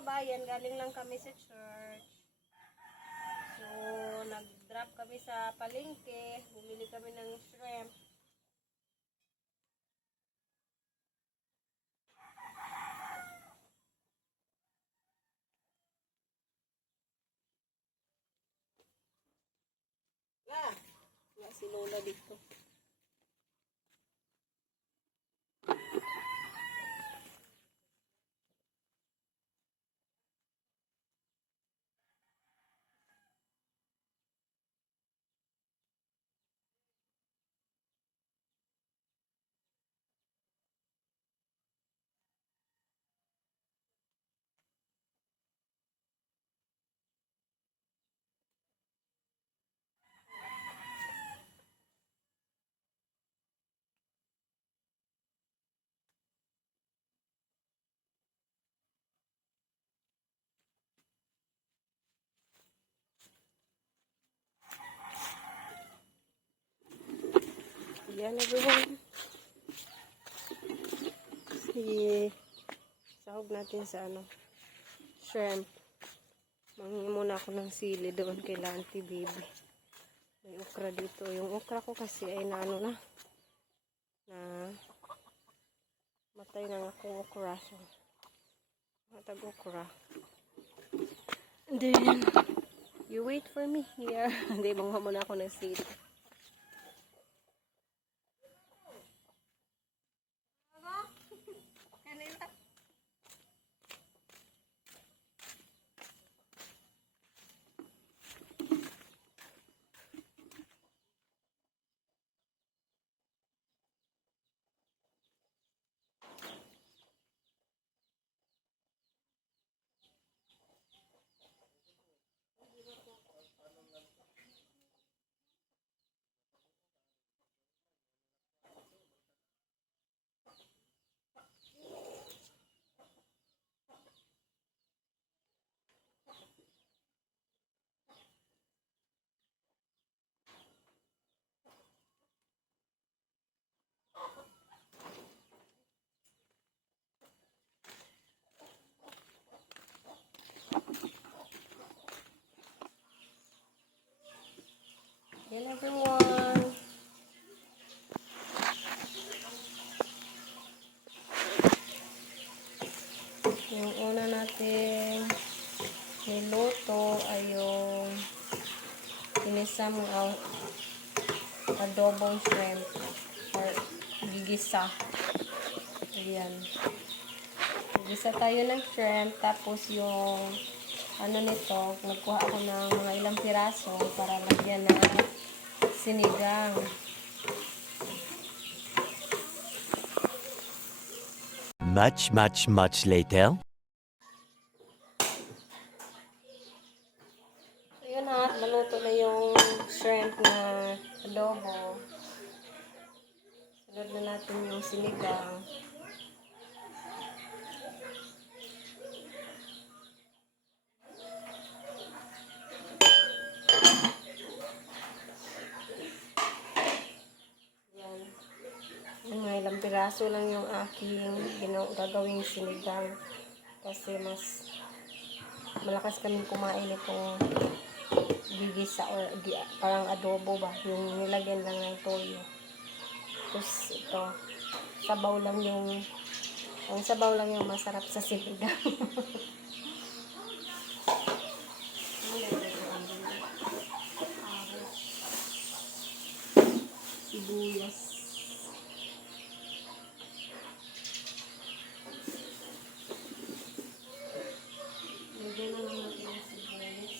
kabayan, galing lang kami sa church. So, nag-drop kami sa palengke. Bumili kami ng shrimp. Wala si Lola dito. Yan everyone. Sahog natin sa shrimp. Manghingi muna ako ng sili doon kay Auntie Baby. May okra dito. Yung okra ko kasi ay na matay na akong okra. So, matag okra. And then, you wait for me here. Hindi, mangha muna ako ng sili. Yan everyone. Yung una natin niluto ay yung inisang adobong shrimp or gigisa. Ayan. Gigisa tayo ng shrimp, tapos yung nito, nagkuha ako ng mga ilang piraso para lagyan ng sinigang. Much later. Ayun na, naluto na yung shrimp na adobo. Sunod na natin yung sinigang. Yan. Mga ilang piraso lang yung aking gagawing sinigang. Kasi mas malakas kaming kumain itong gigisa or parang adobo ba. Yung nilagyan lang ng toyo. Tapos ito, ang sabaw lang yung masarap sa sinigang. Sibuyas. Lagyan na lang natin yung sibuyas.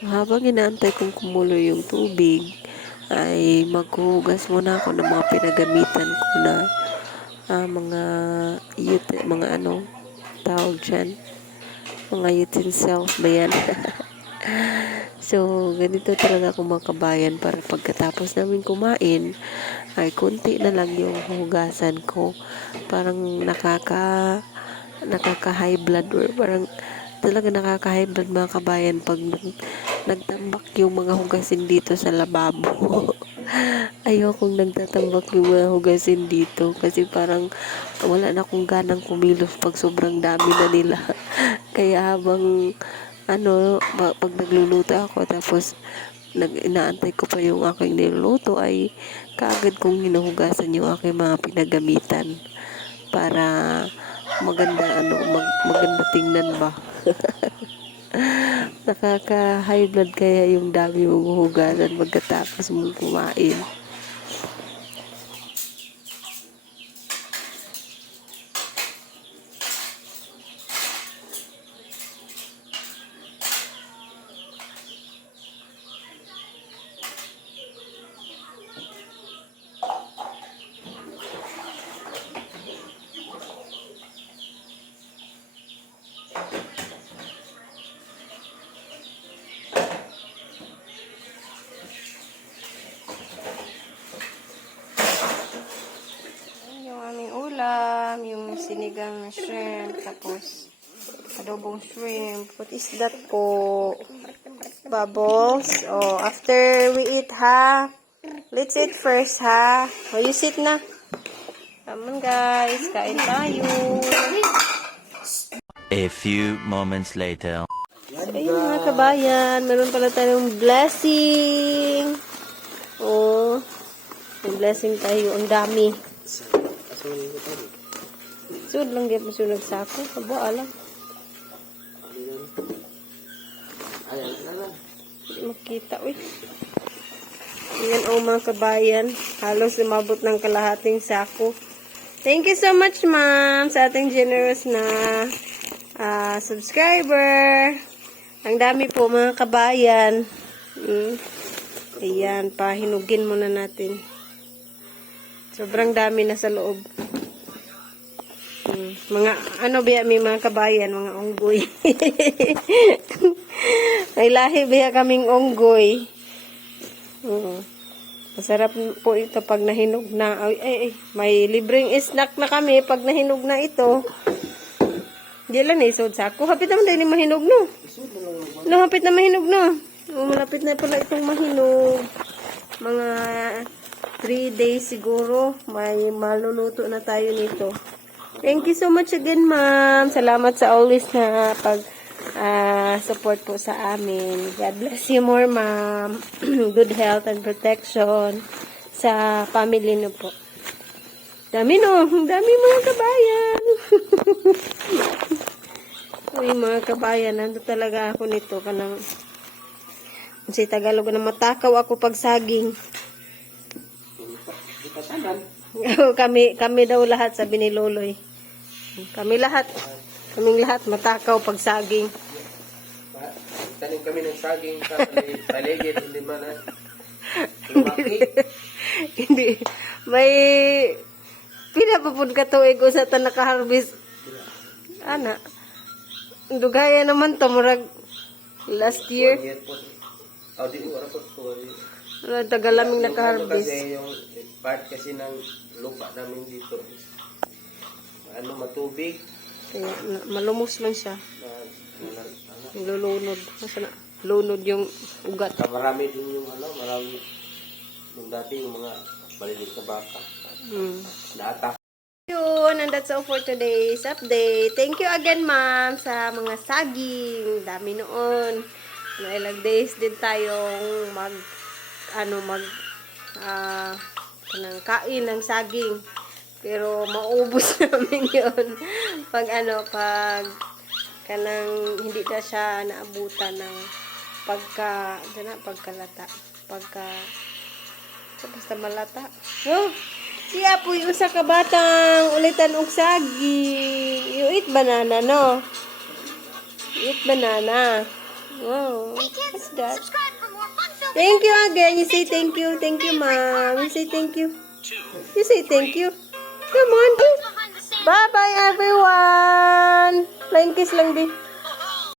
Habang inaantay kong kumulo yung tubig, ay maghuhugas muna ako ng mga pinagamitan ko na mga mga ano, tawag dyan, mga utensils ba yan? So, ganito talaga ako mga kabayan para pagkatapos namin kumain, ay konti na lang yung hugasan ko. Parang nakaka-high blood or parang talaga nakaka-high blood mga kabayan pag nagtambak yung mga hugasin dito sa lababo. Ayokong nagtatambak yung mga hugasin dito kasi parang wala na akong ganang kumilos pag sobrang dami na nila. Kaya habang pag nagluluto ako tapos inaantay ko pa yung aking niluluto ay kaagad kong hinuhugasan yung aking mga pinagamitan para maganda tingnan ba. Nakaka high blood kaya yung dami mong hugasan pagkatapos mong kumain. Yung aming ulam, yung sinigang na shrimp, tapos adobong shrimp. What is that po? Bubbles. Oh, after we eat, ha? Let's eat first, ha? Oh, you sit na. Come on, guys. Kain tayo. A few moments later. So, ayun mga kabayan. Meron pala tayong blessing. Oh, may blessing tayo. Ang dami. Sud lang diyan masunod sa ako. Aba, alam. Hindi makita, uy. Ayan, oh mga kabayan. Halos lumabot ng kalahating sako. Thank you so much, ma'am, sa ating generous na subscriber. Ang dami po, mga kabayan. Ayan, pahinugin muna natin. Sobrang dami na sa loob. Mga, may mga kabayan, mga unggoy. May lahi biya kaming unggoy. Masarap po ito pag nahinog na. May libreng snack na kami pag nahinog na ito. Di lang isod sa ako. Hapit naman tayo ni mahinog, no? No, hapit na mahinog, no? Malapit na pala itong mahinog. Mga 3 days siguro. May maluluto na tayo nito. Thank you so much again, ma'am. Salamat sa always na support po sa amin. God bless you more, ma'am. Good health and protection sa family niyo po. Dami, no? Dami mga kabayan. Uy, mga kabayan, nando talaga ako nito. Kasi Tagalog na matakaw ako pag saging. kami daw lahat, sabi ni Loloy. Kaming lahat matakaw pag saging. Tanim kami ng saging sa paligid, hindi man Hindi. May pinapapun ka tuig ko sa tanaka-harvest. Ana. Dugaya naman to, murag last year. Tagalaming naka-harvest. Kasi yung part kasi ng lupa namin dito matubig. Kaya, malumos man siya. Lulunod. Nasaan na? Lunod yung ugat. Marami din yung marami yung dati yung mga malilit na baka. Naatak. Yun, and that's all for today's update. Thank you again, ma'am, sa mga saging. Dami noon. Ilang days din tayong kain ng saging. Pero maubos namin yun. Pag hindi na siya naabutan ng pagkalata. Basta malata. Oh, siya po yung usa ka batang ulitan og saging. You eat banana, no? You eat banana. Wow, what's that? Thank you again. You say thank you. Thank you, mom. You say thank you. You say thank you. Come on. Bye-bye, everyone. Flying kiss lang, di.